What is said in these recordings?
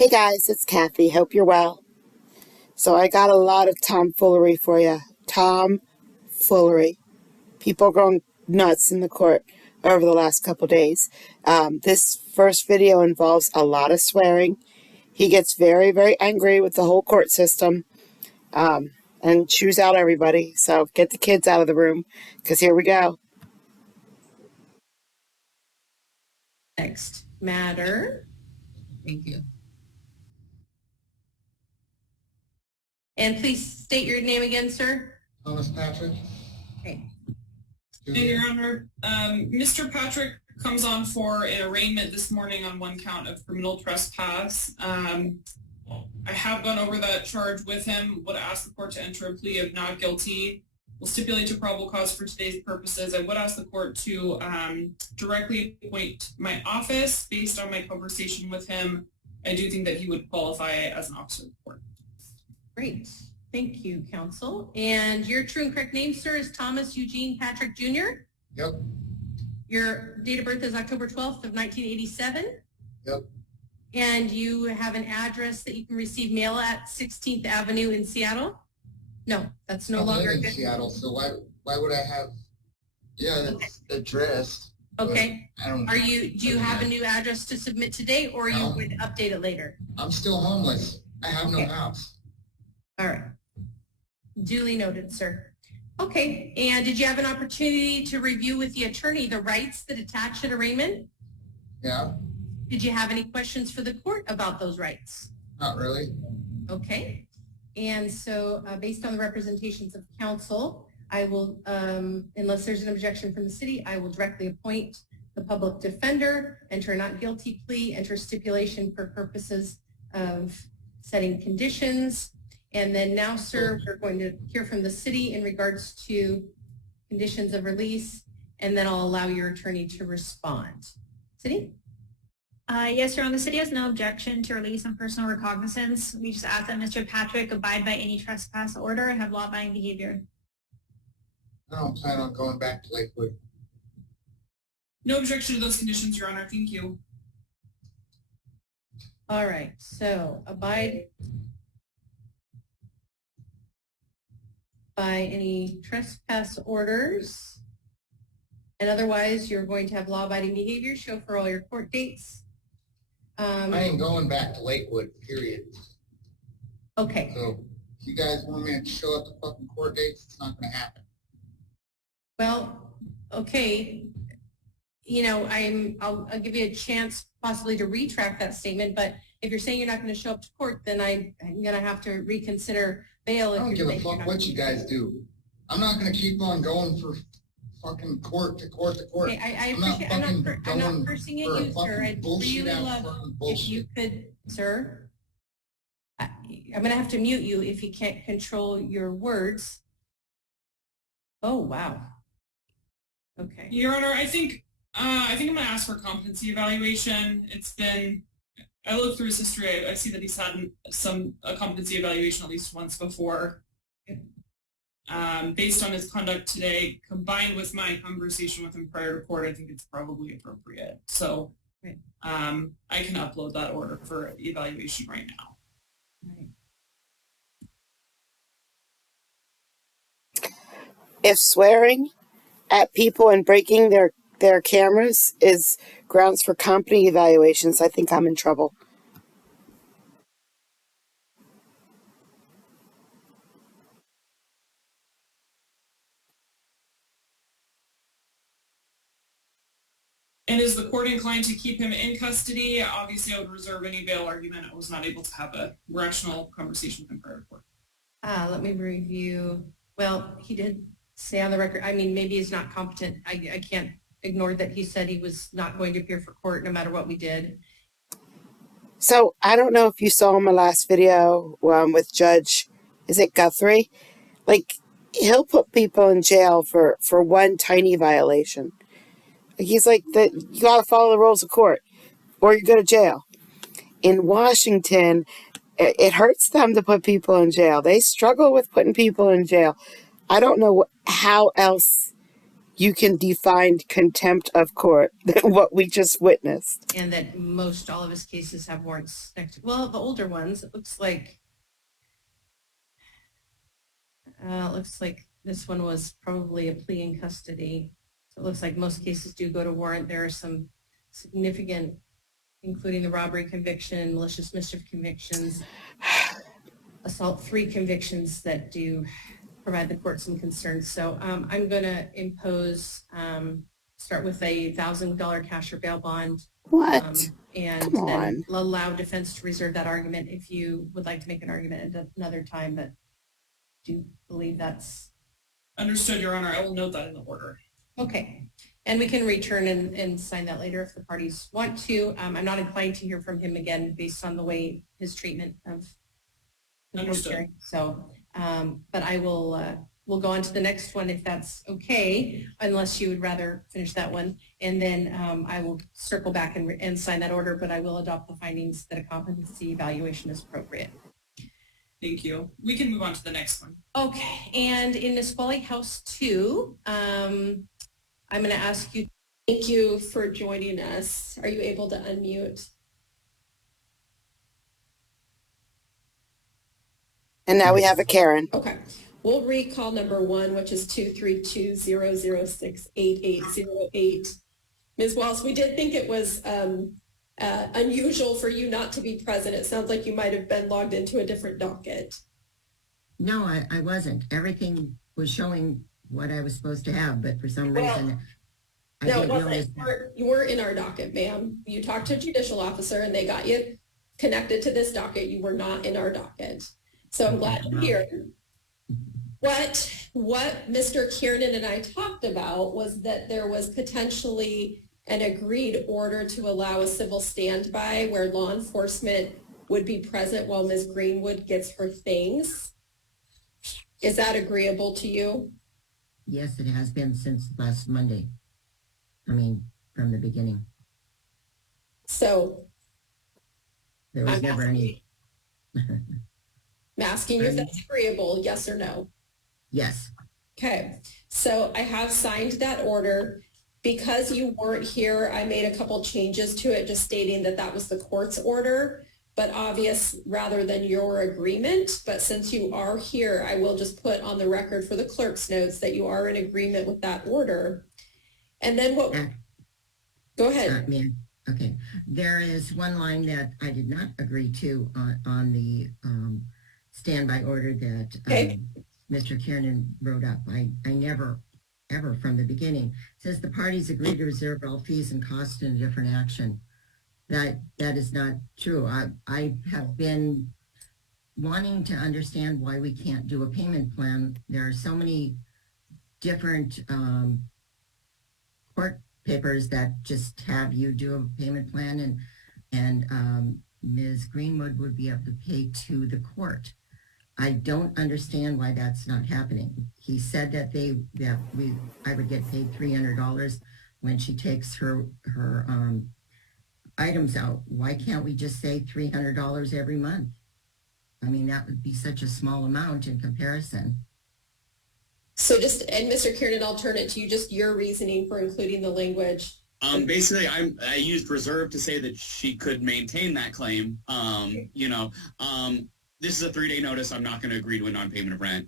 Hey guys, it's Kathy. Hope you're well. So I got a lot of tomfoolery for you. Tomfoolery. People going nuts in the court over the last couple days. This first video involves a lot of swearing. He gets very, very angry with the whole court system and chews out everybody. So get the kids out of the room because here we go. Next matter. Thank you. And please state your name again, sir. Thomas Patrick. Okay. And Your Honor, Mr. Patrick comes on for an arraignment this morning on one count of criminal trespass. I have gone over that charge with him. Would ask the court to enter a plea of not guilty. We'll stipulate to probable cause for today's purposes. I would ask the court to directly appoint my office based on my conversation with him. I do think that he would qualify as an officer of the court. Great. Thank you, counsel. And your true and correct name, sir, is Thomas Eugene Patrick Jr.? Yep. Your date of birth is October 12th of 1987? Yep. And you have an address that you can receive mail at 16th Avenue in Seattle? No, that's no longer in good. Seattle, so why would I have? Yeah, it's addressed. Okay. I don't. Do you have a new address to submit today, or are you going to update it later? I'm still homeless. I have no house. All right. Duly noted, sir. Okay. And did you have an opportunity to review with the attorney the rights that attach at arraignment? Yeah. Did you have any questions for the court about those rights? Not really. Okay. And so based on the representations of counsel, I will, unless there's an objection from the city, I will directly appoint the public defender, enter a not guilty plea, enter stipulation for purposes of setting conditions. And then now, sir, we're going to hear from the city in regards to conditions of release, and then I'll allow your attorney to respond. City? Yes, Your Honor, the city has no objection to release on personal recognizance. We just ask that Mr. Patrick abide by any trespass order and have law-abiding behavior. I don't plan on going back to Lakewood. No objection to those conditions, Your Honor. Thank you. All right, so abide by any trespass orders, and otherwise you're going to have law-abiding behavior, show for all your court dates. I ain't going back to Lakewood, period. Okay. So if you guys want me to show up to fucking court dates, it's not going to happen. Well, okay. You know, I'll give you a chance possibly to retract that statement, but if you're saying you're not going to show up to court, then I'm going to have to reconsider bail. I don't give a fuck what you guys do. I'm not going to keep on going for fucking court to court to court. Okay, I'm not cursing at you, sir. I'd really love if you could, sir. I'm going to have to mute you if you can't control your words. Oh, wow. Okay. Your Honor, I think I'm going to ask for competency evaluation. I looked through his history. I see that he's had a competency evaluation at least once before. Based on his conduct today, combined with my conversation with him prior to court, I think it's probably appropriate. So I can upload that order for evaluation right now. If swearing at people and breaking their cameras is grounds for company evaluations, I think I'm in trouble. And is the court inclined to keep him in custody? Obviously, I would reserve any bail argument. I was not able to have a rational conversation with him prior to court. Let me review. Well, he did say on the record, I mean, maybe he's not competent. I can't ignore that he said he was not going to appear for court no matter what we did. So I don't know if you saw my last video with Judge, is it Guthrie? Like, he'll put people in jail for one tiny violation. He's like, you got to follow the rules of court or you go to jail. In Washington, it hurts them to put people in jail. They struggle with putting people in jail. I don't know how else you can define contempt of court than what we just witnessed. And that most all of his cases have warrants next. Well, the older ones, it looks like this one was probably a plea in custody. So it looks like most cases do go to warrant. There are some significant, including the robbery conviction, malicious mischief convictions, assault 3 convictions that do provide the court some concerns. So I'm going to impose, start with a $1,000 cash or bail bond. What? And Come then on. allow defense to reserve that argument if you would like to make an argument at another time, but do you believe that's Understood, Your Honor. I will note that in the order. okay? And we can return and sign that later if the parties want to. I'm not inclined to hear from him again based on the way his treatment of the Understood. hearing. So, but I will, we'll go on to the next one if that's okay, unless you would rather finish that one. And then I will circle back and sign that order, but I will adopt the findings that a competency evaluation is appropriate. Thank you. We can move on to the next one. Okay, and in Nisqually House 2, I'm going to ask you. Thank you for joining us. Are you able to unmute? And now we have a Karen. Okay. We'll recall number 1, which is 232-006-8808. Ms. Walsh, we did think it was unusual for you not to be present. It sounds like you might have been logged into a different docket. No, I wasn't. Everything was showing what I was supposed to have, but for some reason, I No, it didn't wasn't. notice. You weren't in our docket, ma'am. You talked to a judicial officer and they got you connected to this docket. You were not in our docket. So I'm glad you're here. What Mr. Kiernan and I talked about was that there was potentially an agreed order to allow a civil standby where law enforcement would be present while Ms. Greenwood gets her things. Is that agreeable to you? Yes, it has been since last Monday. I mean, from the beginning. So There was I'm never any. I'm asking you if that's agreeable, yes or no? Yes. Okay, so I have signed that order. Because you weren't here, I made a couple changes to it, just stating that that was the court's order, but obvious rather than your agreement. But since you are here, I will just put on the record for the clerk's notes that you are in agreement with that order. And then what, go ahead. Okay. There is one line that I did not agree to on the standby order that Mr. Kiernan wrote up. I never, ever from the beginning, says the parties agree to reserve all fees and costs in a different action. That is not true. I have been wanting to understand why we can't do a payment plan. There are so many different court papers that just have you do a payment plan, and Ms. Greenwood would be able to pay to the court. I don't understand why that's not happening. He said that I would get paid $300 when she takes her items out. Why can't we just say $300 every month? I mean, that would be such a small amount in comparison. So and Mr. Kiernan, I'll turn it to you, just your reasoning for including the language. Basically, I used reserve to say that she could maintain that claim. This is a 3-day notice. I'm not going to agree to a non-payment of rent.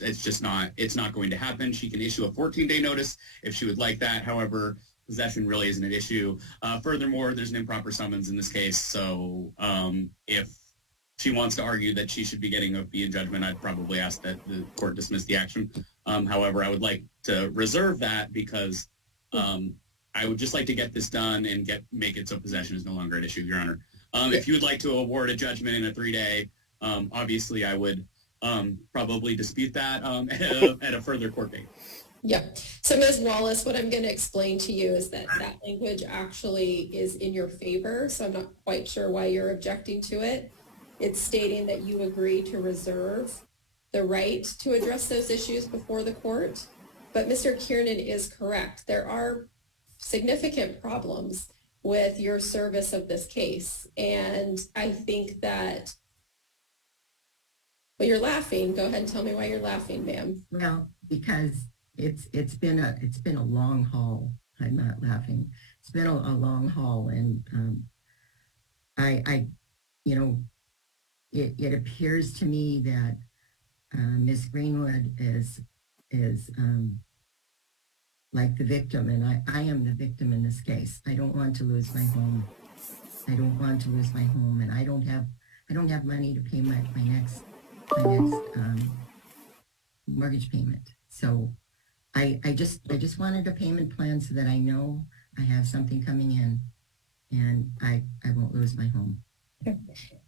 It's not going to happen. She can issue a 14-day notice if she would like that. However, possession really isn't an issue. Furthermore, there's an improper summons in this case. So if she wants to argue that she should be getting a fee in judgment, I'd probably ask that the court dismiss the action. However, I would like to reserve that because I would just like to get this done and make it so possession is no longer an issue, Your Honor. If you would like to award a judgment in a 3-day, obviously I would probably dispute that at a further court date. Yeah. So Ms. Wallace, what I'm going to explain to you is that that language actually is in your favor. So I'm not quite sure why you're objecting to it. It's stating that you agree to reserve the right to address those issues before the court. But Mr. Kiernan is correct. There are significant problems with your service of this case. And I think that, well, you're laughing. Go ahead and tell me why you're laughing, ma'am. Well, because it's been a long haul. I'm not laughing. It's been a long haul, and I it appears to me that Miss Greenwood is like the victim, and I am the victim in this case. I don't want to lose my home. I don't want to lose my home, and I don't have money to pay my next mortgage payment. So I just wanted a payment plan so that I know I have something coming in, and I won't lose my home.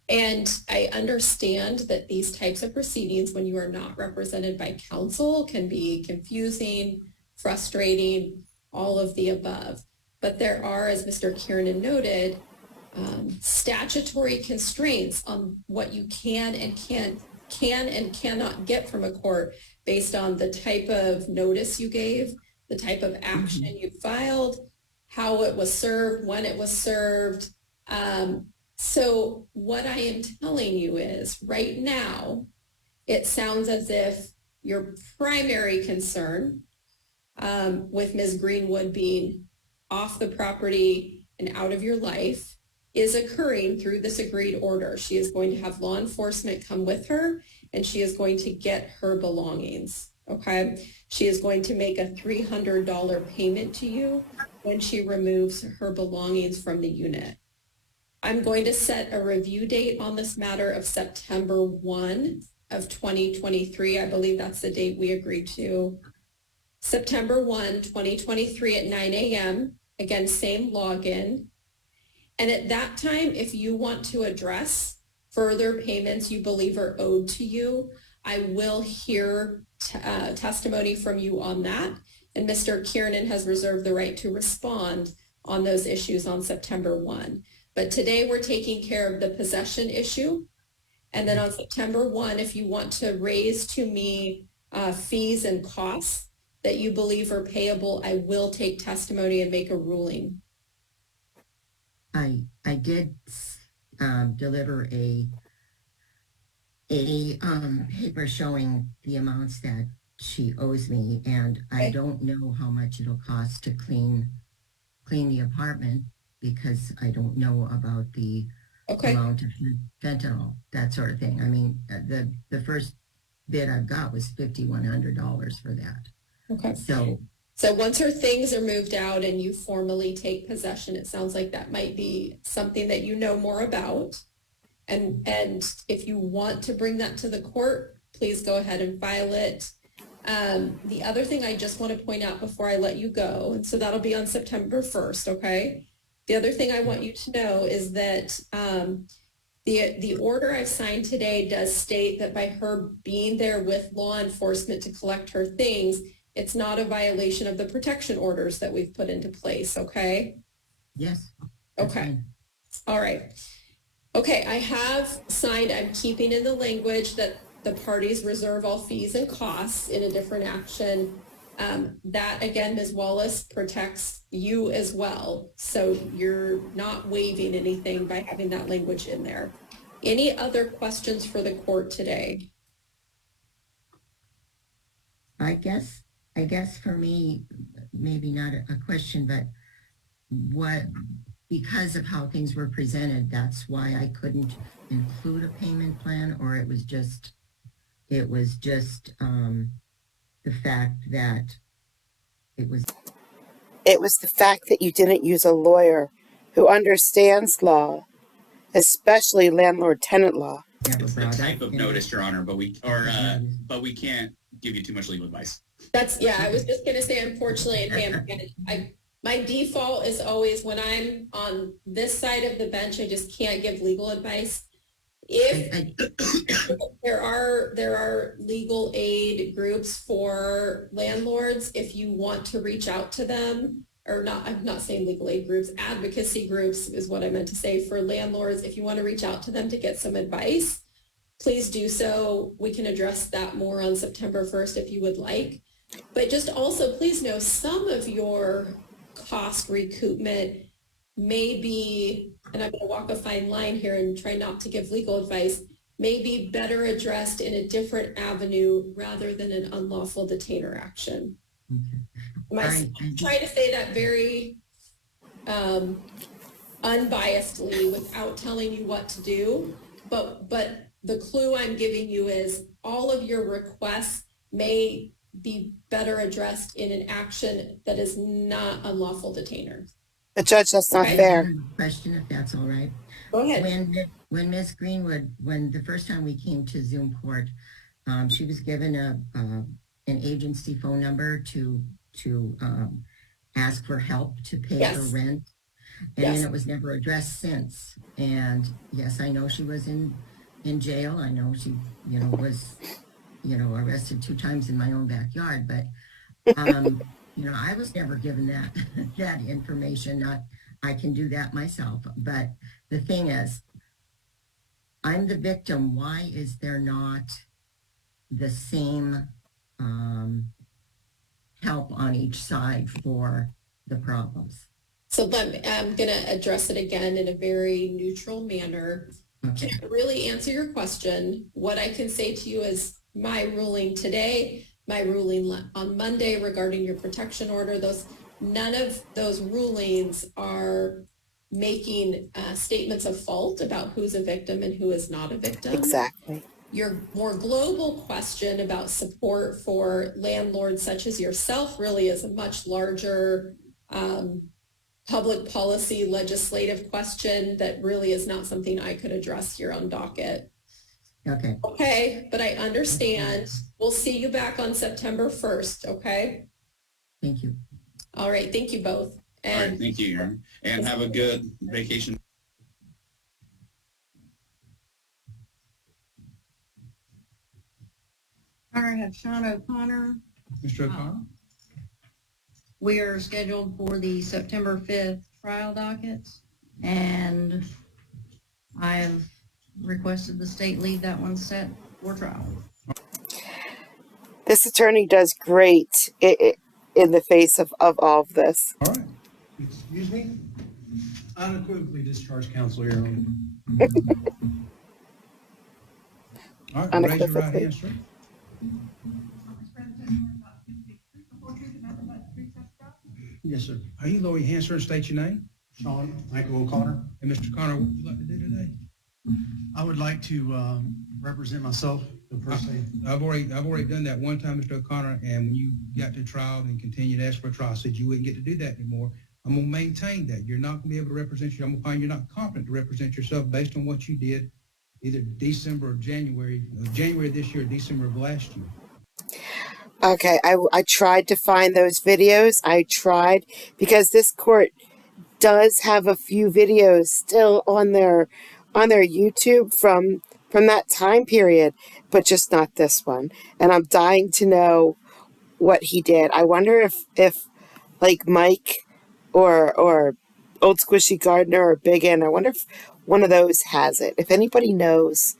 And I understand that these types of proceedings, when you are not represented by counsel, can be confusing, frustrating, all of the above. But there are, as Mr. Kiernan noted, statutory constraints on what you can and cannot get from a court based on the type of notice you gave, the type of action you filed, how it was served, when it was served. So what I am telling you is right now, it sounds as if your primary concern with Ms. Greenwood being off the property and out of your life is occurring through this agreed order. She is going to have law enforcement come with her, and she is going to get her belongings, okay? She is going to make a $300 payment to you when she removes her belongings from the unit. I'm going to set a review date on this matter of September 1 of 2023. I believe that's the date we agreed to. September 1, 2023 at 9 a.m. Again, same login. And at that time, if you want to address further payments you believe are owed to you, I will hear testimony from you on that. And Mr. Kiernan has reserved the right to respond on those issues on September 1. But today we're taking care of the possession issue. And then on September 1, if you want to raise to me fees and costs that you believe are payable, I will take testimony and make a ruling. I did deliver a paper showing the amounts that she owes me, and I don't know how much it'll cost to clean the apartment because I don't know about the amount of fentanyl, that sort of thing. I mean, the first bid I've got was $5,100 for that. Okay. So once her things are moved out and you formally take possession, it sounds like that might be something that you know more about. And if you want to bring that to the court, please go ahead and file it. The other thing I just want to point out before I let you go, and so that'll be on September 1st, okay? The other thing I want you to know is that the order I've signed today does state that by her being there with law enforcement to collect her things, it's not a violation of the protection orders that we've put into place, okay? yes. Okay. All right. Okay, I have signed, I'm keeping in the language that the parties reserve all fees and costs in a different action. That, again, Ms. Wallace, protects you as well. So you're not waiving anything by having that language in there. Any other questions for the court today? I guess for me, maybe not a question, but because of how things were presented, that's why I couldn't include a payment plan, or it was just the fact that it was the fact that you didn't use a lawyer who understands law, especially landlord-tenant law. It's the type of notice, Your Honor, but we can't give you too much legal advice. I was just going to say, unfortunately, my default is always when I'm on this side of the bench, I just can't give legal advice. If there are legal aid groups for landlords, if you want to reach out to them, or not, I'm not saying legal aid groups, advocacy groups is what I meant to say for landlords. If you want to reach out to them to get some advice, please do so. We can address that more on September 1st if you would like. But just also, please know some of your cost recoupment may be, and I'm going to walk a fine line here and try not to give legal advice, may be better addressed in a different avenue rather than an unlawful detainer action. Okay. I'm trying to say that very unbiasedly without telling you what to do. But the clue I'm giving you is all of your requests may be better addressed in an action that is not unlawful detainer. But Judge, that's not Okay. fair. Question, if that's all right. Go ahead. When Ms. Greenwood, when the first time we came to Zoom court, she was given an agency phone number to ask for help to pay her rent. And then it was never addressed since. And yes, I know she was in jail. I know she, was, arrested 2 times in my own backyard. But, I was never given that information. I can do that myself. But the thing is, I'm the victim. Why is there not the same help on each side for the problems? So I'm going to address it again in a very neutral manner. Okay. To really answer your question, what I can say to you is my ruling today, my ruling on Monday regarding your protection order, none of those rulings are making statements of fault about who's a victim and who is not a victim. Exactly. Your more global question about support for landlords such as yourself really is a much larger public policy legislative question that really is not something I could address here on docket. Okay. Okay, but I understand. We'll see you back on September 1st, okay? Thank you. All right, thank you both. All right, thank you, Aaron. And have a good vacation. All right, I have Sean O'Connor. Mr. O'Connor? We are scheduled for the September 5th trial docket, and I have requested the state leave that one set for trial. This attorney does great in the face of all of this. All right. Excuse me? Unequivocally discharge counsel here. All right, raise your right hand, sir. Yes, sir. Are you lower your hand, sir, and state your name? Sean Michael O'Connor. And Mr. Connor, what would you like to do today? I would like to represent myself. I've already done that one time, Mr. O'Connor, and when you got to trial and continued to ask for a trial, I said you wouldn't get to do that anymore. I'm going to maintain that. You're not going to be able to represent you. I'm going to find you're not competent to represent yourself based on what you did either December or January this year or December of last year. Okay, I tried to find those videos. I tried because this court does have a few videos still on their YouTube from that time period, but just not this one. And I'm dying to know what he did. I wonder if like Mike or Old Squishy Gardner or Big N, I wonder if one of those has it. If anybody knows,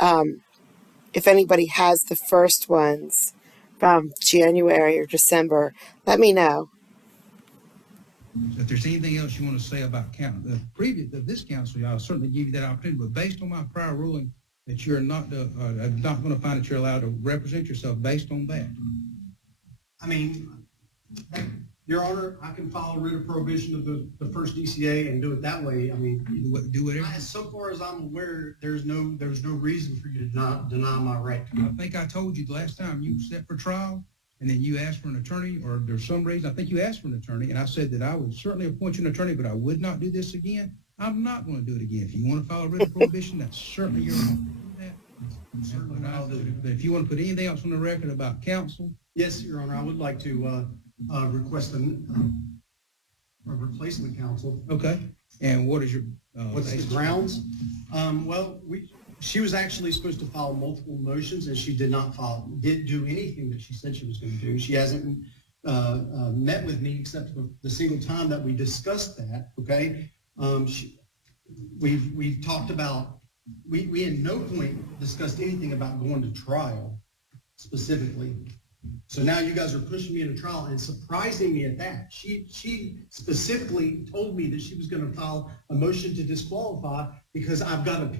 if anybody has the first ones from January or December, let me know. If there's anything else you want to say about this counsel, I'll certainly give you that opportunity. But based on my prior ruling that you're not going to find that you're allowed to represent yourself based on that. I mean, Your Honor, I can file a writ of prohibition of the first DCA and do it that way. I mean, do whatever. So far as I'm aware, there's no reason for you to deny my right. I think I told you the last time you set for trial, and then you asked for an attorney, or there's some reason I think you asked for an attorney, and I said that I would certainly appoint you an attorney, but I would not do this again. I'm not going to do it again. If you want to file a writ of prohibition, that's certainly your own. But if you want to put anything else on the record about counsel, yes, Your Honor, I would like to request a replacement counsel. Okay. And what is your what's the grounds? Well, she was actually supposed to file multiple motions, and she didn't do anything that she said she was going to do. She hasn't met with me except for the single time that we discussed that. Okay. We've talked about, we at no point discussed anything about going to trial specifically. So now you guys are pushing me into trial and surprising me at that. She specifically told me that she was going to file a motion to disqualify because I've got an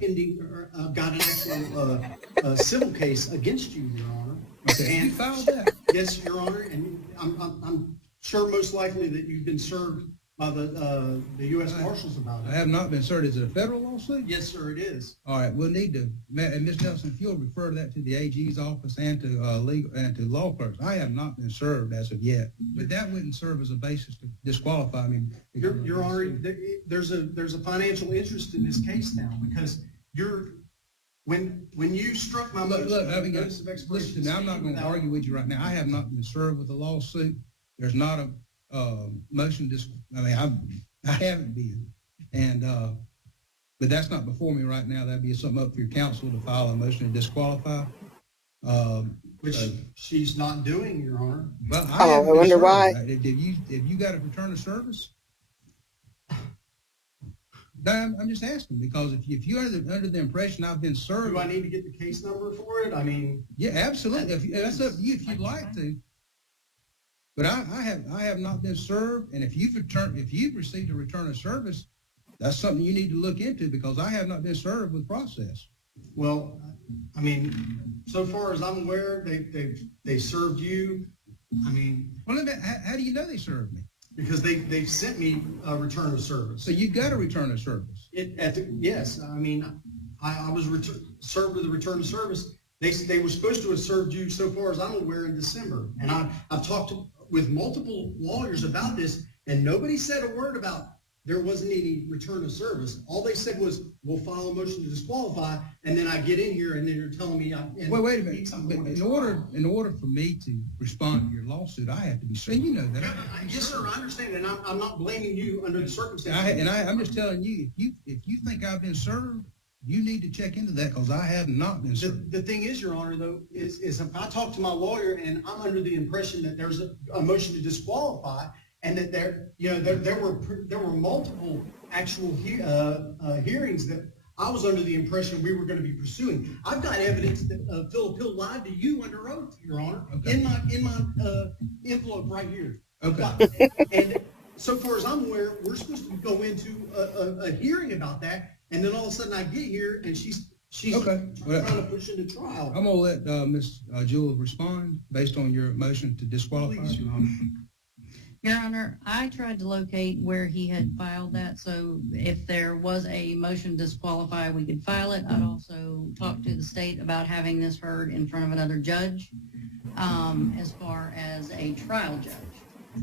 actual civil case against you, Your Honor. Okay. And you filed that? Yes, Your Honor. And I'm sure most likely that you've been served by the U.S. Marshals about I it. have not been served. Is it a federal lawsuit? Yes, sir, it is. All right, we'll need to, and Ms. Nelson, if you'll refer that to the AG's office and to legal and to law clerks. I have not been served as of yet, but that wouldn't serve as a basis to disqualify me. Your Honor, there's a financial interest in this case now because when you struck my motion, Look, I mean, notice of expiration listen, I'm not going to argue with you right now. I have not been served with a lawsuit. There's not a motion. I haven't been, and but that's not before me right now. That'd be something up for your counsel to file a motion to disqualify. Which she's not doing, Your Honor. Well, I wonder why. Have you got a return of service? No, I'm just asking because if you're under the impression I've been served, Do I need to get the case number for it? I mean, yeah, absolutely. That's up to you if you'd like to. But I have not been served, and if you've received a return of service, that's something you need to look into because I have not been served with process. well, I mean, so far as I'm aware, they served you. I mean, Well, how do you know they served me? because they've sent me a return of service. So you got a return of service. Yes, I mean, I was served with a return of service. They were supposed to have served you, so far as I'm aware, in December. And I've talked with multiple lawyers about this, and nobody said a word about there wasn't any return of service. All they said was, we'll file a motion to disqualify, and then I get in here, and then you're telling me Wait a minute. In order for me to respond to your lawsuit, I have to be served. You know that. Yes, sir, I understand, and I'm not blaming you under the circumstances. I'm just telling you, if you think I've been served, you need to check into that because I have not been served. The thing is, Your Honor, though, is if I talk to my lawyer and I'm under the impression that there's a motion to disqualify and that there were multiple actual hearings that I was under the impression we were going to be pursuing. I've got evidence that Philip Hill lied to you under oath, Your Honor, Okay. in my envelope right here. Okay. And so far as I'm aware, we're supposed to go into a hearing about that. And then all of a sudden I get here and she's Okay. trying to push into trial. I'm gonna let Ms. Jewell respond based on your motion to disqualify. Please, Your Honor. Your Honor, I tried to locate where he had filed that, so if there was a motion to disqualify, we could file it. I'd also talk to the state about having this heard in front of another judge, as far as a trial judge.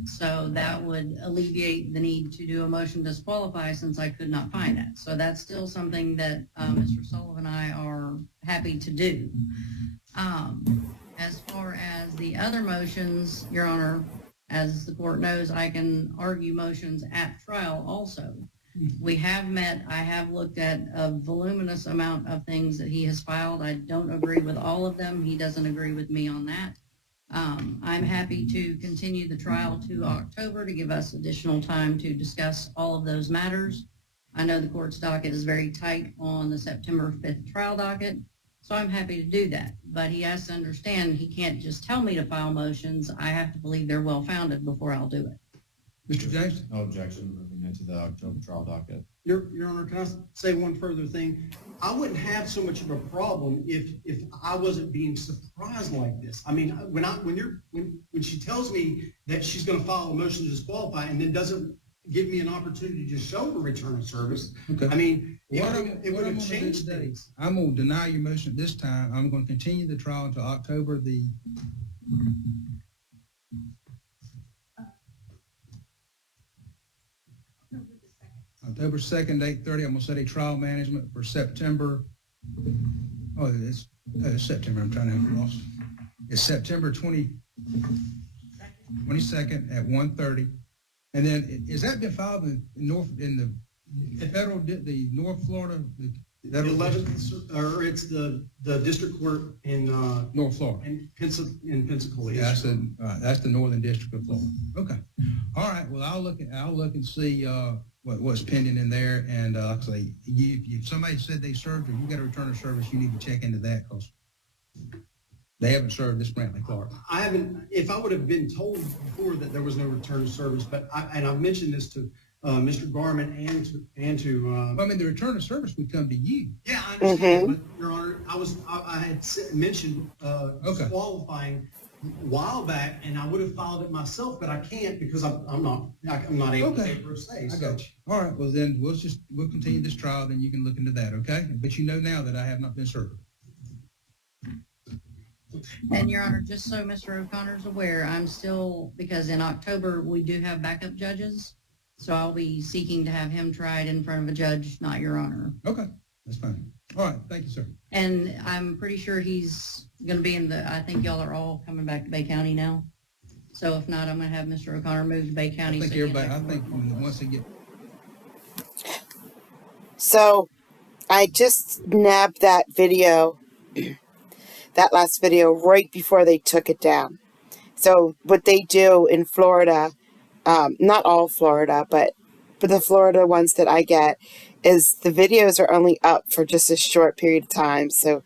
So that would alleviate the need to do a motion to disqualify since I could not find that. So that's still something that Mr. Sullivan and I are happy to do. As far as the other motions, Your Honor, as the court knows, I can argue motions at trial also. We have met, I have looked at a voluminous amount of things that he has filed. I don't agree with all of them. He doesn't agree with me on that. I'm happy to continue the trial to October to give us additional time to discuss all of those matters. I know the court's docket is very tight on the September 5th trial docket, so I'm happy to do that. But he has to understand he can't just tell me to file motions. I have to believe they're well-founded before I'll do it. Mr. James? No objection, moving into the October trial docket. Your Honor, can I say one further thing? I wouldn't have so much of a problem if I wasn't being surprised like this. I mean, when she tells me that she's going to file a motion to disqualify and then doesn't give me an opportunity to show her return of service, Okay. I mean, it What would I'm have gonna do changed today, things. I'm gonna deny your motion this time. I'm gonna continue the trial until October the October 2nd, 8:30. I'm gonna set a trial management for September. Oh, it's September. I'm trying to have lost. It's September 22nd at 1:30. And then is that been filed in North Florida? The 11th, or it's the district court in North Florida. in Pensacola. Yeah, that's the Northern District of Florida. Okay. All right. Well, I'll look and see what's pending in there. And like I say, if somebody said they served or you got a return of service, you need to check into that because they haven't served this Brantley Clark. I haven't. If I would have been told before that there was no return of service, but I've mentioned this to Mr. Garment and to. Well, I mean, the return of service would come to you. Yeah, I understand, but Your Honor, I had mentioned disqualifying a while back, and I would have filed it myself, but I can't because I'm not able to Okay. pay for a stay. I got you. All right, well then, we'll continue this trial, then you can look into that, okay? But you know now that I have not been served. And Your Honor, just so Mr. O'Connor's aware, I'm still, because in October, we do have backup judges. So I'll be seeking to have him tried in front of a judge, not Your Honor. Okay, that's fine. All right, thank you, sir. And I'm pretty sure he's going to be I think y'all are all coming back to Bay County now. So if not, I'm going to have Mr. O'Connor move to Bay County. I think once they get. So I just nabbed that video, that last video, right before they took it down. So what they do in Florida, not all Florida, but the Florida ones that I get, is the videos are only up for just a short period of time. So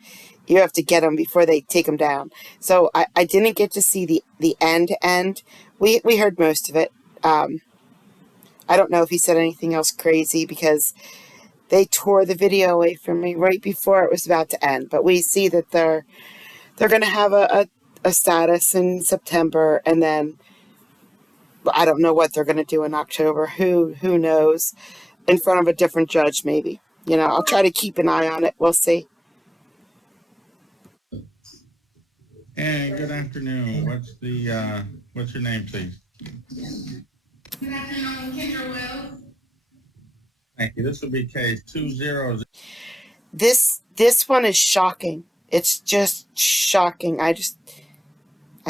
you have to get them before they take them down. So I didn't get to see the end. We heard most of it. I don't know if he said anything else crazy because they tore the video away from me right before it was about to end. But we see that they're going to have a status in September, and then I don't know what they're going to do in October. Who knows? In front of a different judge, maybe. You know, I'll try to keep an eye on it. We'll see. And good afternoon. What's your name, please? Good afternoon, Kendra Wells. Thank you. This will be case 20. This one is shocking. It's just shocking. I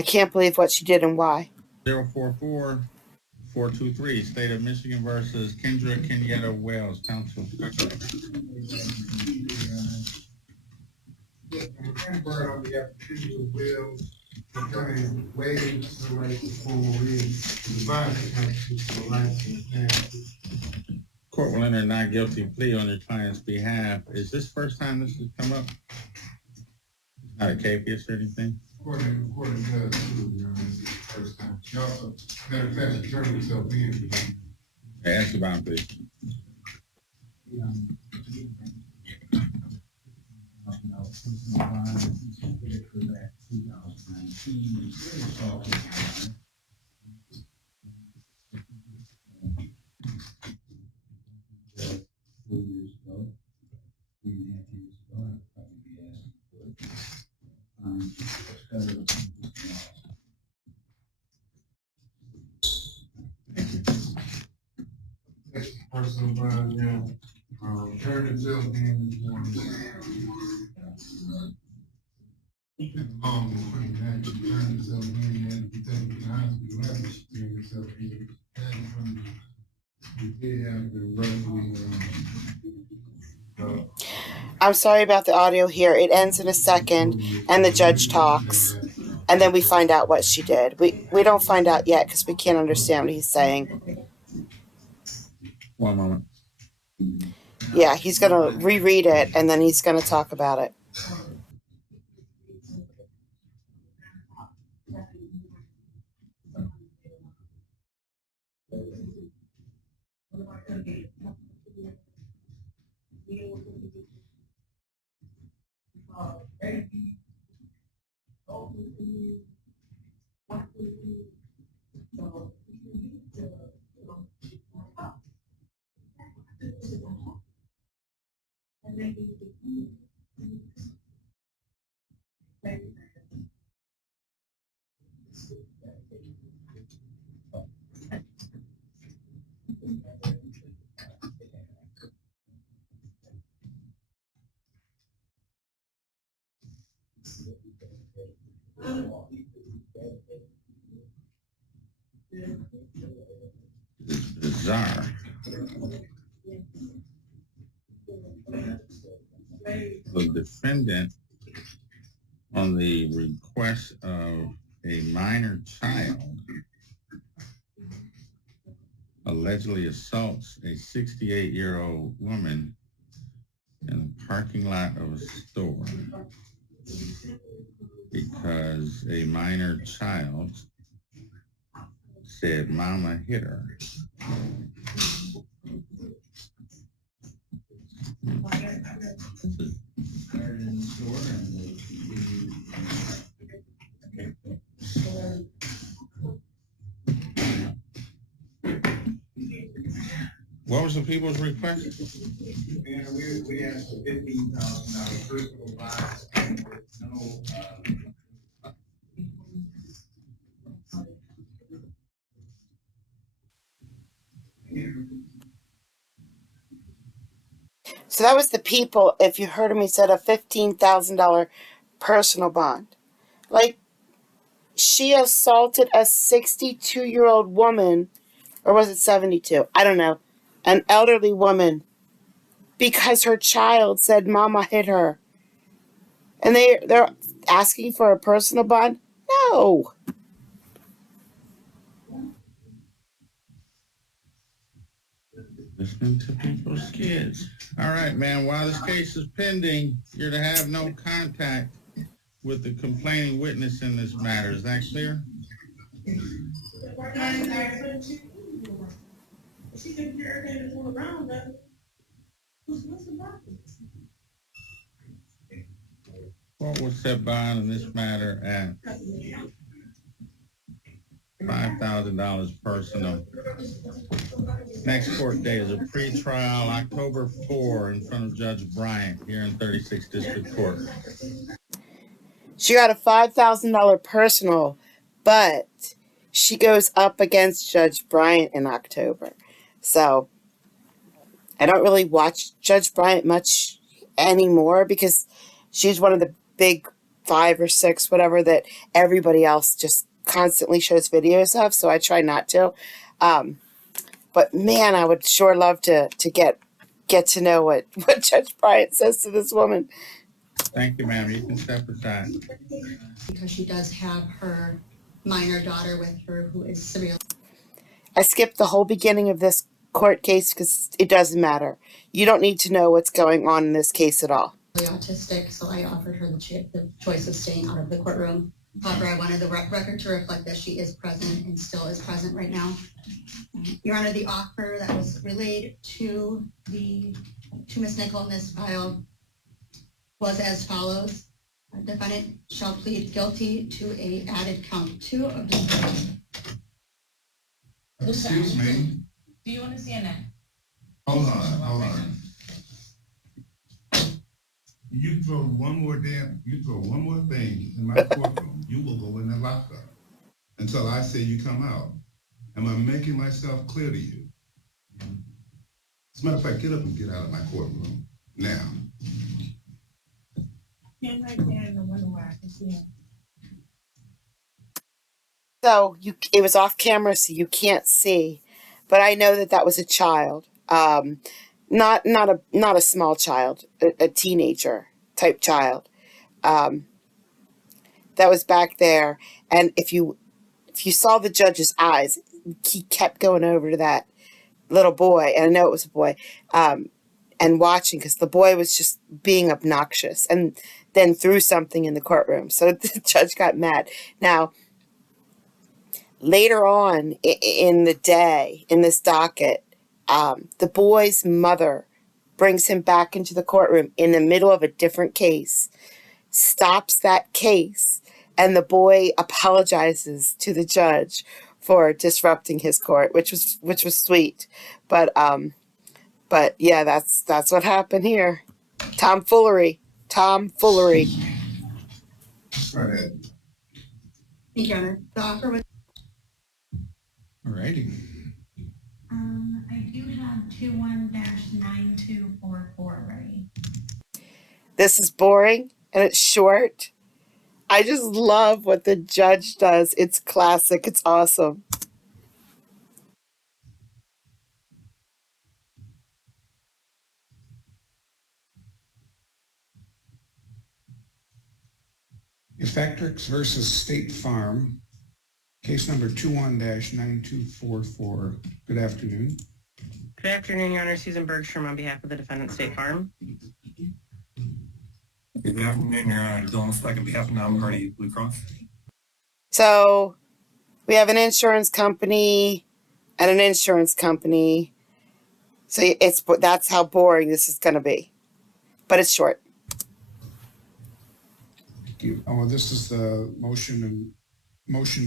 can't believe what she did and why. 044-423, State of Michigan versus Kendra Kenyatta Wells, counsel. On the application of Wells, concerning waiving the right to formal reading, the violence constitutional rights and advances. Court will enter a not guilty plea on your client's behalf. Is this first time this has come up? Not a capious or anything? According to us, too, Your Honor, this is the first time. She also, matter of fact, she turned herself in. Okay, ask the bond, please. Personal bond, yeah. Turned himself in this morning. Pretty nice. He turned himself in, and he taken to the hospital after she turned herself in. We did have the roughly, I'm sorry about the audio here. It ends in a second, and the judge talks, and then we find out what she did. We don't find out yet because we can't understand what he's saying. One moment. Yeah, he's going to reread it, and then he's going to talk about it. It's bizarre. The defendant, on the request of a minor child, allegedly assaults a 68-year-old woman in a parking lot of a store because a minor child said mama hit her. What was the people's request? And we asked for $15,000 personal bond with no, So that was the people, if you heard me, said a $15,000 personal bond. Like, she assaulted a 62-year-old woman, or was it 72? I don't know. An elderly woman, because her child said mama hit her. And they're asking for a personal bond? No. Listening to people's kids. All right, man. While this case is pending, you're to have no contact with the complaining witness in this matter. Is that clear? What was set bond in this matter at $5,000 personal. Next court date is a pre-trial October 4 in front of Judge Bryant here in 36th District Court. She got a $5,000 personal, but she goes up against Judge Bryant in October. So I don't really watch Judge Bryant much anymore because she's one of the big 5 or 6, whatever, that everybody else just constantly shows videos of. So I try not to. But man, I would sure love to get to know what Judge Bryant says to this woman. Thank you, ma'am. You can step aside. Because she does have her minor daughter with her who is severely. I skipped the whole beginning of this court case because it doesn't matter. You don't need to know what's going on in this case at all. Autistic, so I offered her the choice of staying out of the courtroom. However, I wanted the record to reflect that she is present and still is present right now. Your Honor, the offer that was relayed to Ms. Nickel in this file was as follows. A defendant shall plead guilty to a added count 2 of the. Excuse me. Do you want to see a name? Hold on. You throw one more thing in my courtroom, you will go in that lockup until I say you come out. Am I making myself clear to you? As a matter of fact, get up and get out of my courtroom now. Stand right there in the window where I can see him. So it was off camera, so you can't see, but I know that was a child, not a small child, a teenager type child, that was back there. And if you saw the judge's eyes, he kept going over to that little boy, and I know it was a boy, and watching, because the boy was just being obnoxious, and then threw something in the courtroom. So the judge got mad. Now, later on in the day, in this docket, the boy's mother brings him back into the courtroom in the middle of a different case, stops that case, and the boy apologizes to the judge for disrupting his court, which was sweet. But yeah, that's what happened here. Tomfoolery. Right. Thank you, Your Honor. The offer was. All righty. I do have 21-9244 ready. This is boring and it's short. I just love what the judge does. It's classic. It's awesome. Effectrix versus State Farm, case number 21-9244. Good afternoon. Good afternoon, Your Honor. Susan Bergstrom on behalf of the defendant, State Farm. Good afternoon, Your Honor. Dylan Speck on behalf of non-party Blue Cross. So we have an insurance company and an insurance company. So that's how boring this is going to be. But it's short. Thank you. Oh, well, this is the motion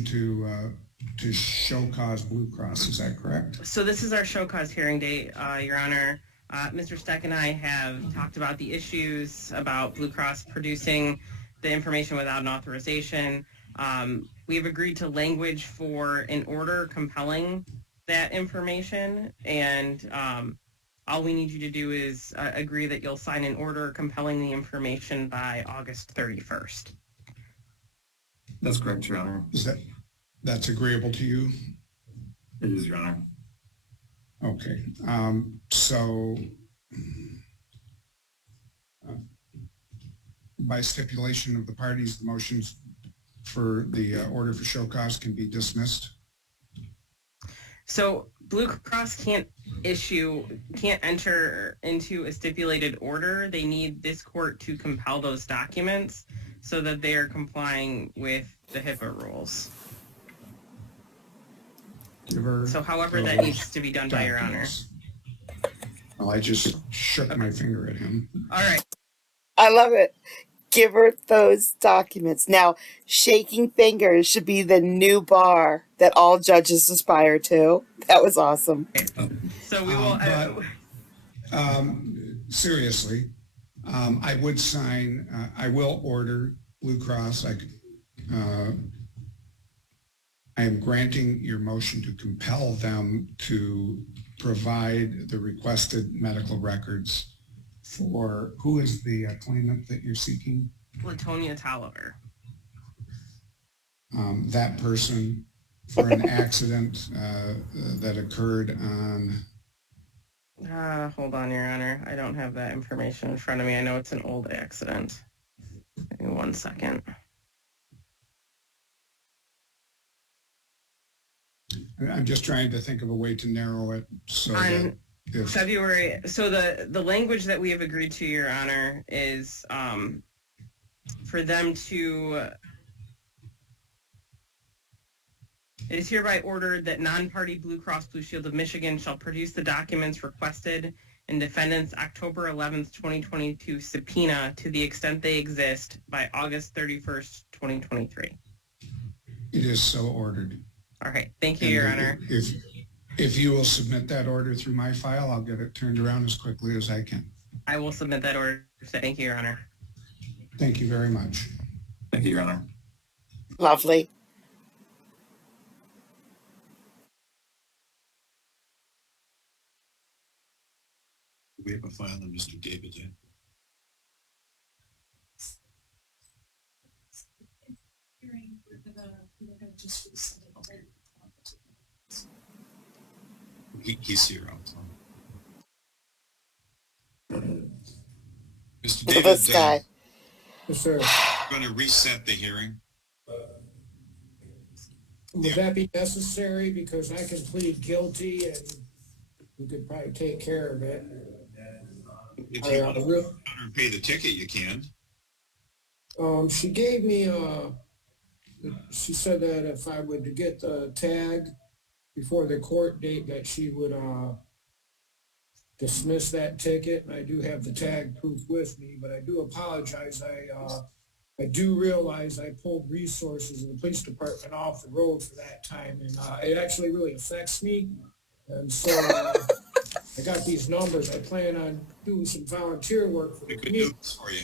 to to show cause Blue Cross. Is that correct? So this is our show cause hearing date, Your Honor. Mr. Steck and I have talked about the issues about Blue Cross producing the information without an authorization. We have agreed to language for an order compelling that information, and all we need you to do is agree that you'll sign an order compelling the information by August 31st. That's correct, Your Honor. That's agreeable to you? It is, Your Honor. Okay. So by stipulation of the parties, the motions for the order for show cause can be dismissed? So Blue Cross can't enter into a stipulated order. They need this court to compel those documents so that they are complying with the HIPAA rules. So however that needs to be done by Your Honor. Well, I just shook my finger at him. All right. I love it. Give her those documents. Now, shaking fingers should be the new bar that all judges aspire to. That was awesome. So we will... seriously, I would sign, I will order Blue Cross. I am granting your motion to compel them to provide the requested medical records for, who is the claimant that you're seeking? Latonia Tolliver. That person for an accident that occurred on... Hold on, Your Honor. I don't have that information in front of me. I know it's an old accident. Give me 1 second. I'm just trying to think of a way to narrow it so that if... February, so the language that we have agreed to, Your Honor, is for them to... It is hereby ordered that non-party Blue Cross Blue Shield of Michigan shall produce the documents requested in defendant's October 11th, 2022 subpoena to the extent they exist by August 31st, 2023. It is so ordered. All right. Thank you, Your Honor. If you will submit that order through my file, I'll get it turned around as quickly as I can. I will submit that order. Thank you, Your Honor. Thank you very much. Thank you, Your Honor. Lovely. We have a file on Mr. David yet? He's here. Mr. David, This guy. Yes, sir. Going to reset the hearing. Would that be necessary? Because I can plead guilty and you could probably take care of it. If you want to pay the ticket, you can. She gave me she said that if I would get the tag before the court date that she would dismiss that ticket. And I do have the tag proof with me, but I do apologize. I do realize I pulled resources of the police department off the road for that time, and it actually really affects me. And so I got these numbers. I plan on doing some volunteer work for the community. For you.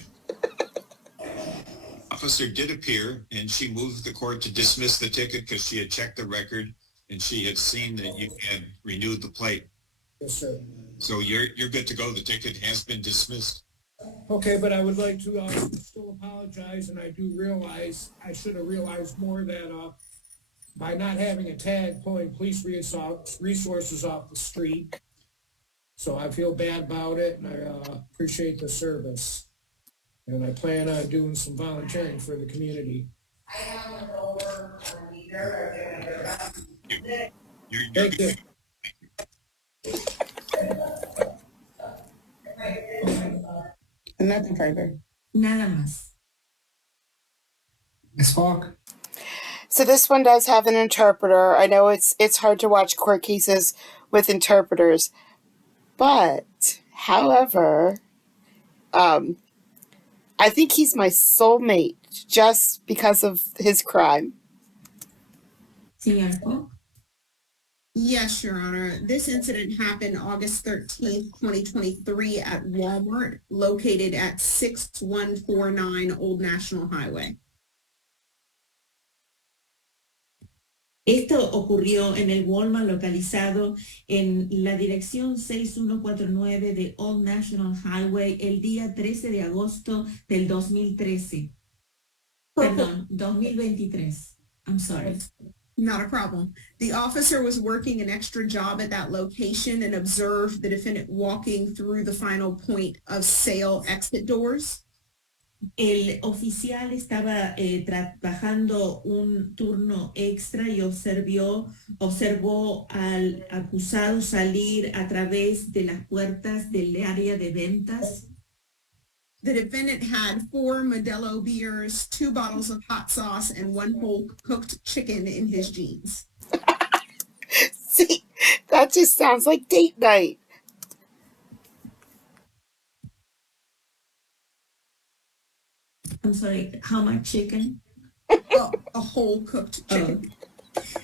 Officer did appear, and she moved the court to dismiss the ticket because she had checked the record and she had seen that you had renewed the plate. Yes, sir. So you're good to go. The ticket has been dismissed. Okay, but I would like to still apologize, and I do realize I should have realized more that by not having a tag, pulling police resources off the street. So I feel bad about it, and I appreciate the service. And I plan on doing some volunteering for the community. Thank you. Nothing further. Unanimous. Ms. Falk? So this one does have an interpreter. I know it's hard to watch court cases with interpreters, but however, I think he's my soulmate just because of his crime. Senior Cook? Yes, Your Honor. This incident happened August 13th, 2023 at Walmart, located at 6149 Old National Highway. Esto ocurrió en el Walmart localizado en la dirección 6149 de Old National Highway el día 13 de agosto del 2013. Perdón, 2023. I'm sorry. Not a problem. The officer was working an extra job at that location and observed the defendant walking through the final point of sale exit doors. El oficial estaba trabajando un turno extra y observó al acusado salir a través de las puertas del área de ventas. The defendant had 4 Modelo beers, 2 bottles of hot sauce, and 1 whole cooked chicken in his jeans. See, that just sounds like date night. I'm sorry, how much chicken? A whole cooked chicken.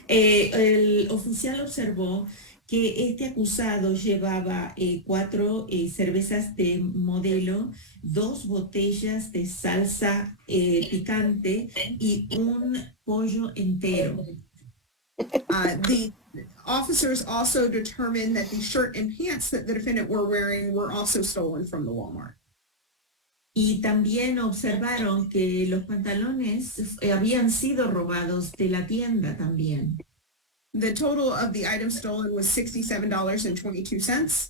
El oficial observó que este acusado llevaba 4 cervezas de Modelo, 2 botellas de salsa picante y un pollo entero. The officers also determined that the shirt and pants that the defendant were wearing were also stolen from the Walmart. Y también observaron que los pantalones habían sido robados de la tienda también. The total of the items stolen was $67.22.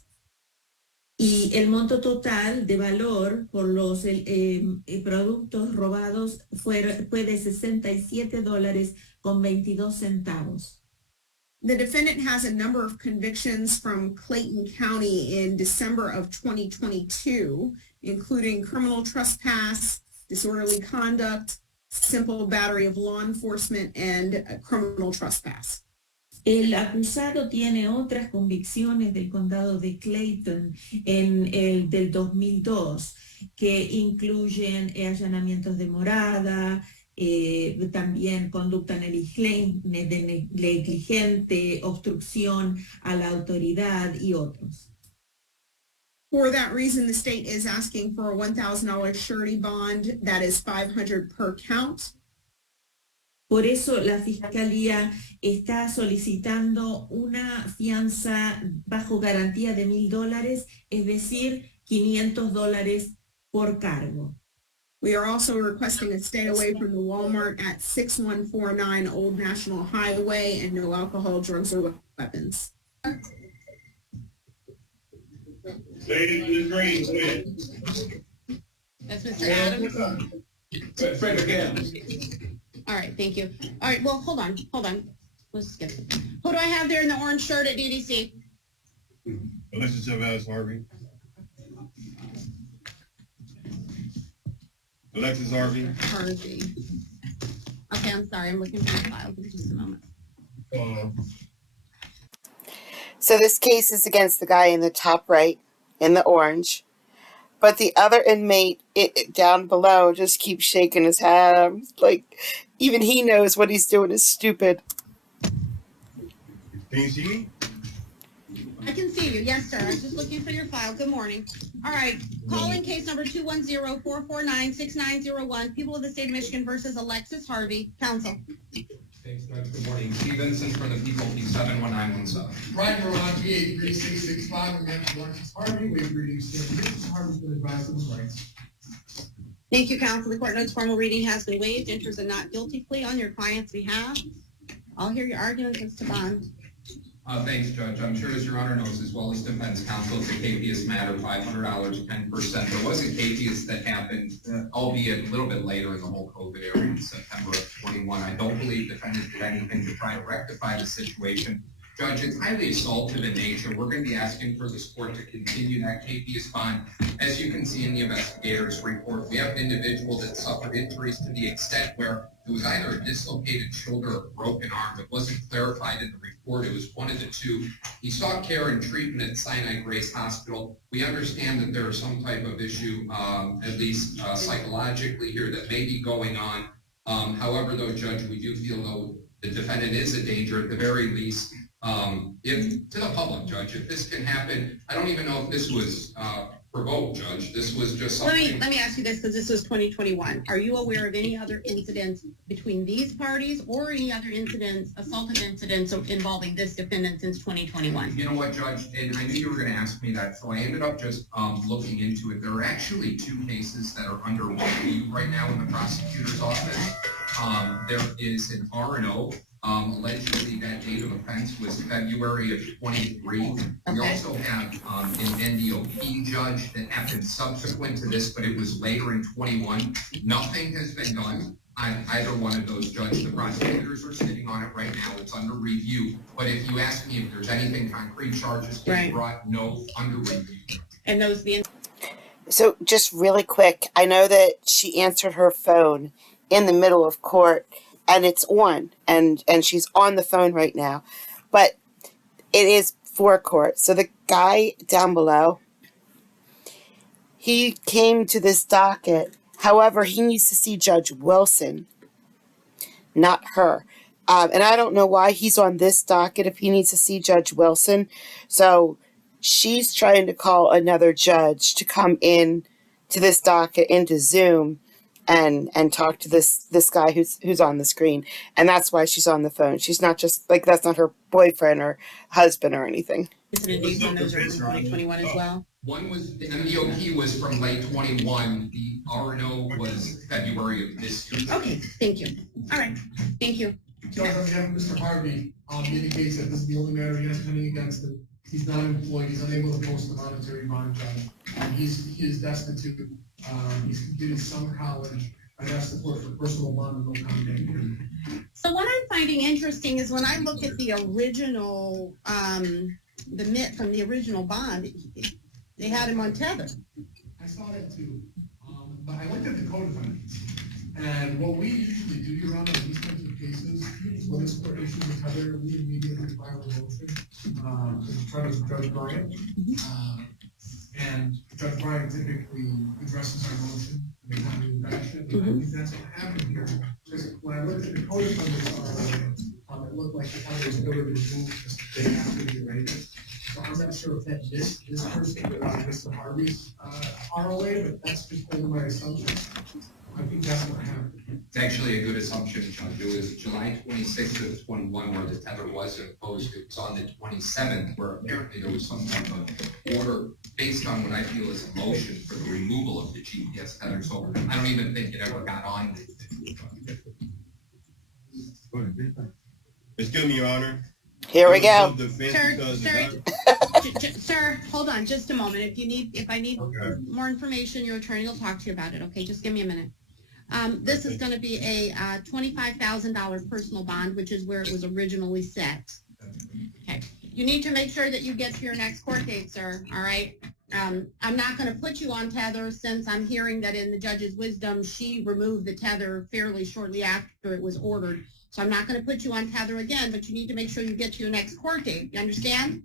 Y el monto total de valor por los productos robados fue de $67.22. The defendant has a number of convictions from Clayton County in December of 2022, including criminal trespass, disorderly conduct, simple battery of law enforcement, and criminal trespass. El acusado tiene otras convicciones del condado de Clayton en el del 2002 que incluyen allanamientos de morada, también conducta negligente, obstrucción a la autoridad y otros. For that reason, the state is asking for a $1,000 surety bond that is $500 per count. Por eso la Fiscalía está solicitando una fianza bajo garantía de $1,000, es decir, $500 por cargo. We are also requesting a stay away from the Walmart at 6149 Old National Highway and no alcohol, drugs, or weapons. Ladies, Ms. Green, That's Mr. Adams. Fred again. All right, thank you. All right, well, hold on. Let's skip it. Who do I have there in the orange shirt at DDC? Alexis Chavez Harvey. Alexis Harvey. Okay, I'm sorry. I'm looking for the file. Give me just a moment. So this case is against the guy in the top right, in the orange. But the other inmate down below just keeps shaking his head. I'm like, even he knows what he's doing is stupid. Can you see me? I can see you. Yes, sir. I was just looking for your file. Good morning. All right. Calling case number 210-449-6901. People of the state of Michigan versus Alexis Harvey. Counsel. Thanks, Judge. Good morning. Steve Vincent for the people, P71917. Brian Moran, PA 3665, and that's Alexis Harvey. We agree to extend Mrs. Harvey's been advised of his rights. Thank you, counsel. The court notes formal reading has been waived. Enters a not guilty plea on your client's behalf. I'll hear your arguments as to bond. Thanks, Judge. I'm sure as Your Honor knows, as well as defense counsel, it's a capious matter, $500, 10%. There was a capious that happened, albeit a little bit later in the whole COVID era in September of 21. I don't believe defendants did anything to try to rectify the situation. Judge, it's highly assaultive in nature. We're going to be asking for this court to continue that capious bond. As you can see in the investigator's report, we have an individual that suffered injuries to the extent where it was either a dislocated shoulder or a broken arm. It wasn't clarified in the report. It was one of the two. He sought care and treatment at Sinai Grace Hospital. We understand that there is some type of issue, at least psychologically here, that may be going on. However, though, Judge, we do feel though the defendant is a danger at the very least. If to the public, Judge, if this can happen, I don't even know if this was provoked, Judge. This was just something. Let me ask you this, because this was 2021. Are you aware of any other incidents between these parties or any other incidents, assaultive incidents involving this defendant since 2021? You know what, Judge, and I knew you were going to ask me that, so I ended up just looking into it. There are actually 2 cases that are under review right now in the prosecutor's office. There is an R&O. Allegedly, that date of offense was February of 23. We also have an NDOP, Judge, that happened subsequent to this, but it was later in 21. Nothing has been done on either one of those, Judge. The prosecutors are sitting on it right now. It's under review. But if you ask me if there's anything concrete charges being brought, no, under review. And those being... So just really quick, I know that she answered her phone in the middle of court, and it's on, and she's on the phone right now, but it is for court. So the guy down below, he came to this docket. However, he needs to see Judge Wilson, not her. And I don't know why he's on this docket if he needs to see Judge Wilson. So she's trying to call another judge to come in to this docket into Zoom and talk to this guy who's on the screen, and that's why she's on the phone. She's not just like, that's not her boyfriend or husband or anything. Dates on those are from 2021 as well. One was the MDOP was from late 21. The R&O was February of this year. Okay, thank you. All right, thank you. Judge, on behalf of Mr. Harvey, indicates that this is the only matter he has pending against him. He's not employed. He's unable to post a monetary bond, Judge. He is destitute. He's completed some college. I'd ask the court for personal bond and no comment. So what I'm finding interesting is when I look at the original, the MIT from the original bond, they had him on tether. I saw that too. But I looked at the code defendants. And what we usually do, Your Honor, in these types of cases, when this court issues a tether, we immediately file a motion to try to Judge Bryant. And Judge Bryant typically addresses our motion in a timely fashion. And I think that's what happened here. Because when I looked at the code defendants, it looked like the tether was going to be removed just the day after the arraignment. So I'm not sure if that this person would allow Mr. Harvey's ROA, but that's just only my assumption. I think that's what happened. It's actually a good assumption, Judge. It was July 26th of 21 where the tether was imposed. It was on the 27th where apparently there was some type of order based on what I feel is a motion for the removal of the GPS tether. So I don't even think it ever got on. Excuse me, Your Honor. Here we go. Sir, hold on just a moment. If I need more information, your attorney will talk to you about it. Okay, just give me a minute. This is going to be a $25,000 personal bond, which is where it was originally set. Okay, you need to make sure that you get to your next court date, sir. All right. I'm not going to put you on tether since I'm hearing that in the judge's wisdom, she removed the tether fairly shortly after it was ordered. So I'm not going to put you on tether again, but you need to make sure you get to your next court date. You understand?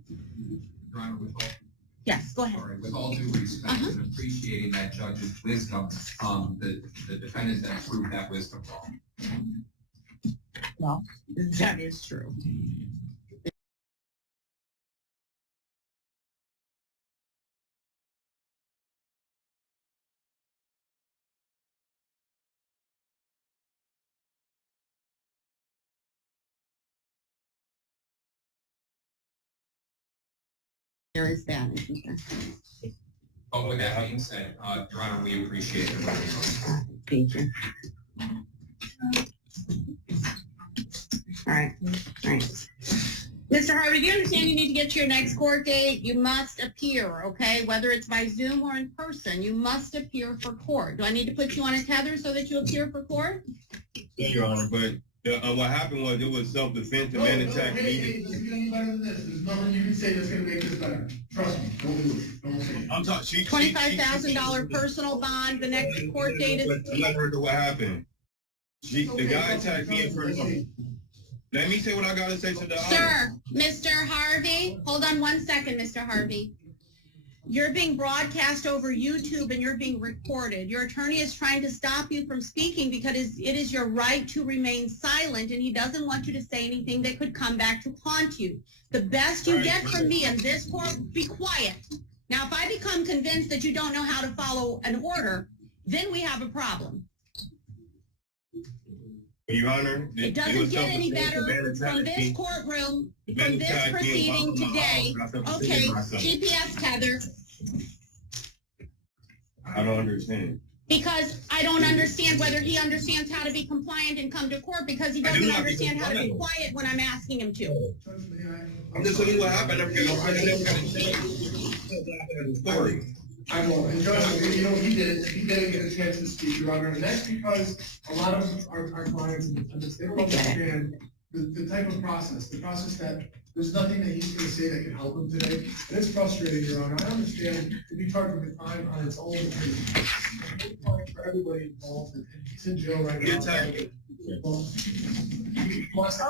Your Honor, with all, yes, go ahead. Sorry, with all due respect and appreciating that judge's wisdom, the defendant that proved that wisdom wrong. Well, that is true. There is that. But with that being said, Your Honor, we appreciate it. Thank you. All right. Mr. Harvey, do you understand you need to get to your next court date? You must appear, okay? Whether it's by Zoom or in person, you must appear for court. Do I need to put you on a tether so that you appear for court? Yeah, Your Honor, but what happened was it was self-defense and man attack me. Hey, this is any better than this. There's nothing you can say that's going to make this better. Trust me. Don't do it. Don't say it. I'm talking. $25,000 personal bond. The next court date is. Let her know what happened. The guy attacked me in person. Let me say what I got to say to the Sir, Mr. Harvey, hold on one second, Mr. Harvey. You're being broadcast over YouTube and you're being recorded. Your attorney is trying to stop you from speaking because it is your right to remain silent, and he doesn't want you to say anything that could come back to haunt you. The best you get from me in this court, be quiet. Now, if I become convinced that you don't know how to follow an order, then we have a problem. Your Honor, It doesn't get any better from this courtroom, from this proceeding today. Okay, GPS tether. I don't understand. Because I don't understand whether he understands how to be compliant and come to court, because he doesn't understand how to be quiet when I'm asking him to. I'm just telling you what happened. I never got a story. I will, and Judge, you know, he didn't get a chance to speak, Your Honor, and that's because a lot of our clients and defendants, they don't understand the type of process, the process that there's nothing that he's gonna say that can help him today, and it's frustrating, Your Honor. I understand to be charged with a crime on its own, it's for everybody involved, and he's in jail right now.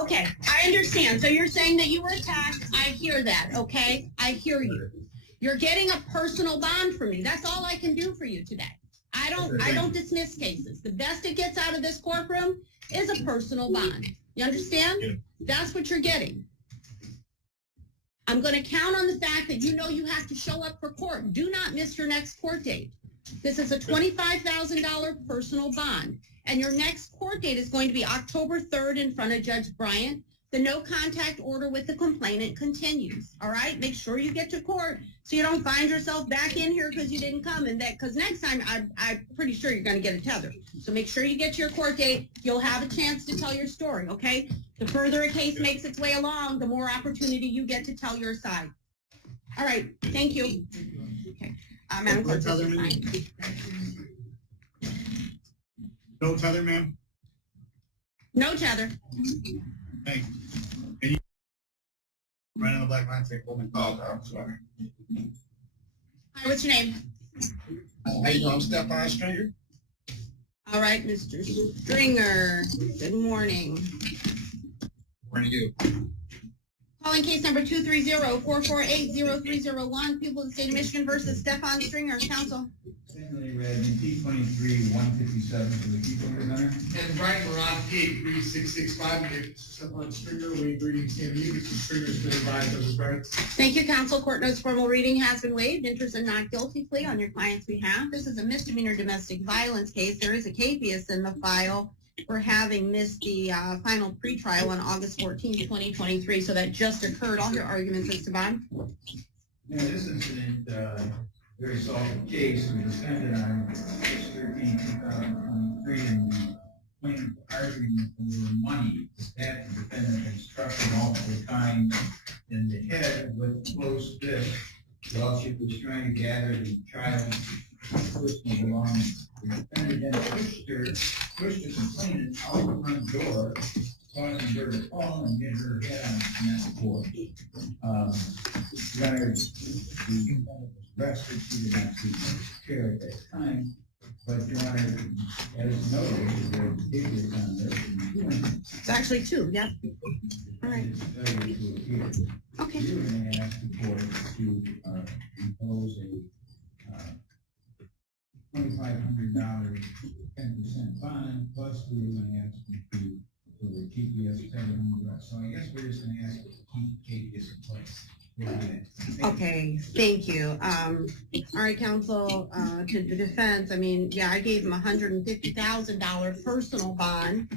Okay, I understand. So you're saying that you were attacked. I hear that, okay? I hear you. You're getting a personal bond from me. That's all I can do for you today. I don't dismiss cases. The best it gets out of this courtroom is a personal bond. You understand? Yeah. That's what you're getting. I'm going to count on the fact that you know you have to show up for court. Do not miss your next court date. This is a $25,000 personal bond. And your next court date is going to be October 3rd in front of Judge Bryant. The no contact order with the complainant continues. All right? Make sure you get to court so you don't find yourself back in here because you didn't come. And that, because next time I'm pretty sure you're going to get a tether. So make sure you get to your court date. You'll have a chance to tell your story. Okay? The further a case makes its way along, the more opportunity you get to tell your side. All right. Thank you. Okay. Madam Clerk, this is fine. No tether, ma'am? No tether. Thank you. Can you right on the black line say woman? Oh, I'm sorry. Hi, what's your name? How you doing? I'm Stefan Stringer. All right, Mr. Stringer. Good morning. Morning to you. Calling case number 230-448-0301, people of the state of Michigan versus Stefan Stringer. Counsel. Read P23-157 for the people presenter. And Brian Moran, P3665, Stefan Stringer, we agree to stand mute. Mr. Stringer has been advised of his rights. Thank you, counsel. Court notes formal reading has been waived. Enters a not guilty plea on your client's behalf. This is a misdemeanor domestic violence case. There is a capias in the file for having missed the final pretrial on August 14, 2023. So that just occurred. All your arguments, Mr. Bond. Yeah, this incident, very solid case. We defended on August 13, 2023, and the plaintiff arguing over money. That the defendant had struck him multiple times in the head with a closed fist while she was trying to gather the child's personal belongings. The defendant then pushed the complainant out the front door, causing her to fall and hit her head on that floor. The arrested, she did not see the chair at that time, but Your Honor, as noted, there is on there. It's actually two, yep. All right. Okay. You're going to ask the court to impose a $2,500 10% bond, plus we were going to ask them to the TPS 700. So I guess we're just going to ask to keep KPS in place. Okay, thank you. All right, counsel, to the defense, I mean, yeah, I gave him $150,000 personal bond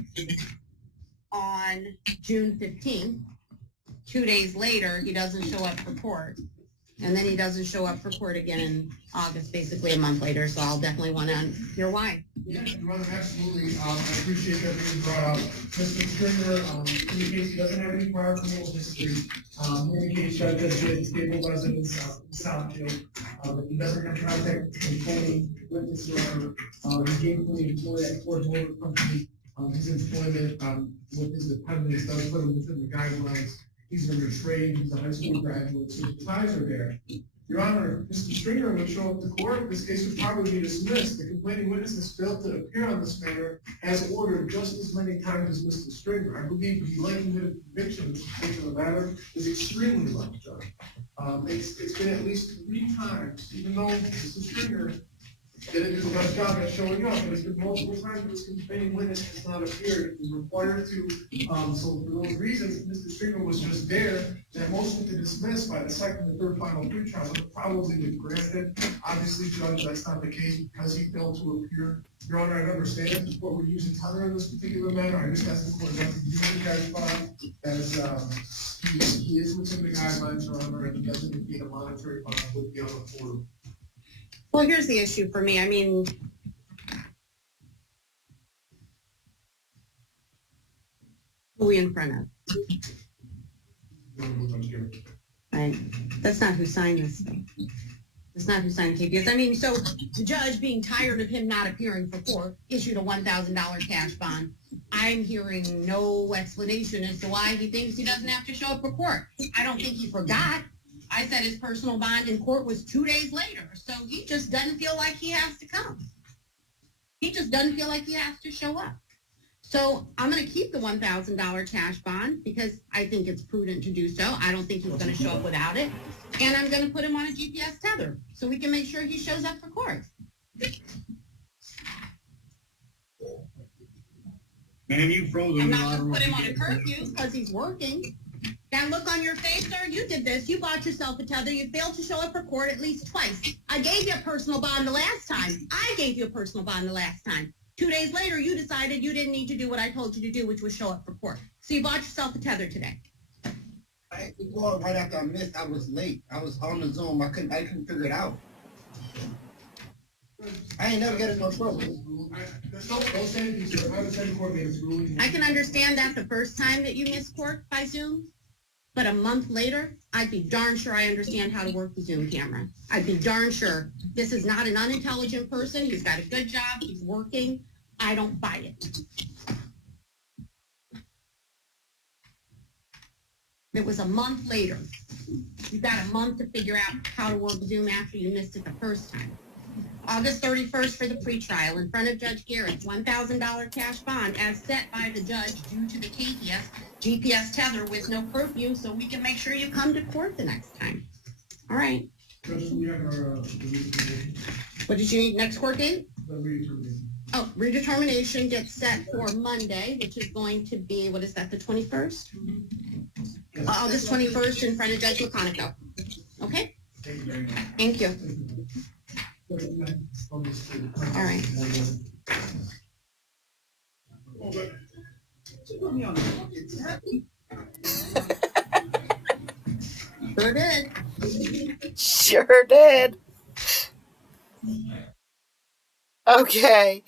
on June 15th. 2 days later, he doesn't show up for court. And then he doesn't show up for court again in August, basically a month later. So I'll definitely want to hear why. Yeah, Your Honor, absolutely. I appreciate that being brought up. Mr. Stringer indicates he doesn't have any prior criminal history. Indicates that he has stable residence in Southfield. He doesn't have contact employee with this order. He gainfully employed at Ford Motor Company. His employment with his dependents does put him within the guidelines. He's in a trade, he's a high school graduate, so the ties are there. Your Honor, Mr. Stringer would show up to court, this case would probably be dismissed. The complaining witness has failed to appear on this matter as ordered just as many times as Mr. Stringer. I believe the likelihood of conviction in this particular matter is extremely low, Judge. It's been at least 3 times, even though Mr. Stringer didn't do the best job at showing up, but it's been multiple times this complaining witness has not appeared. It was required to, so for those reasons, Mr. Stringer was just there. That motion to dismiss by the second and third final pretrial would probably be granted. Obviously, Judge, that's not the case because he failed to appear. Your Honor, I understand what we're using tether in this particular matter. I just asked the court not to use the carry bond as he is within the guidelines, Your Honor, and he doesn't indicate a monetary bond would be unaffordable. Well, here's the issue for me. I mean, who are we in front of? Right. That's not who signed this thing. That's not who signed KPS. I mean, so the judge, being tired of him not appearing for court, issued a $1,000 cash bond. I'm hearing no explanation as to why he thinks he doesn't have to show up for court. I don't think he forgot. I said his personal bond in court was 2 days later, so he just doesn't feel like he has to come. He just doesn't feel like he has to show up. So I'm going to keep the $1,000 cash bond because I think it's prudent to do so. I don't think he's going to show up without it. And I'm going to put him on a GPS tether so we can make sure he shows up for court. Ma'am, you froze. I'm not going to put him on a curfew because he's working. That look on your face, sir, you did this. You bought yourself a tether. You failed to show up for court at least twice. I gave you a personal bond the last time. I gave you a personal bond the last time. 2 days later, you decided you didn't need to do what I told you to do, which was show up for court. So you bought yourself a tether today. Right after I missed, I was late. I was on the Zoom. I couldn't figure it out. I ain't never get in no trouble. I can understand that the first time that you missed court by Zoom, but a month later, I'd be darn sure I understand how to work the Zoom camera. I'd be darn sure. This is not an unintelligent person. He's got a good job. He's working. I don't buy it. It was a month later. You've got a month to figure out how to work Zoom after you missed it the first time. August 31st for the pretrial in front of Judge Garrett, $1,000 cash bond as set by the judge due to the GPS tether with no curfew, so we can make sure you come to court the next time. All right. What did you need? Next court date? Oh, redetermination gets set for Monday, which is going to be, what is that, the 21st? August 21st in front of Judge McConaughey. Okay? Thank you. All right. Sure did. Sure did. Okay.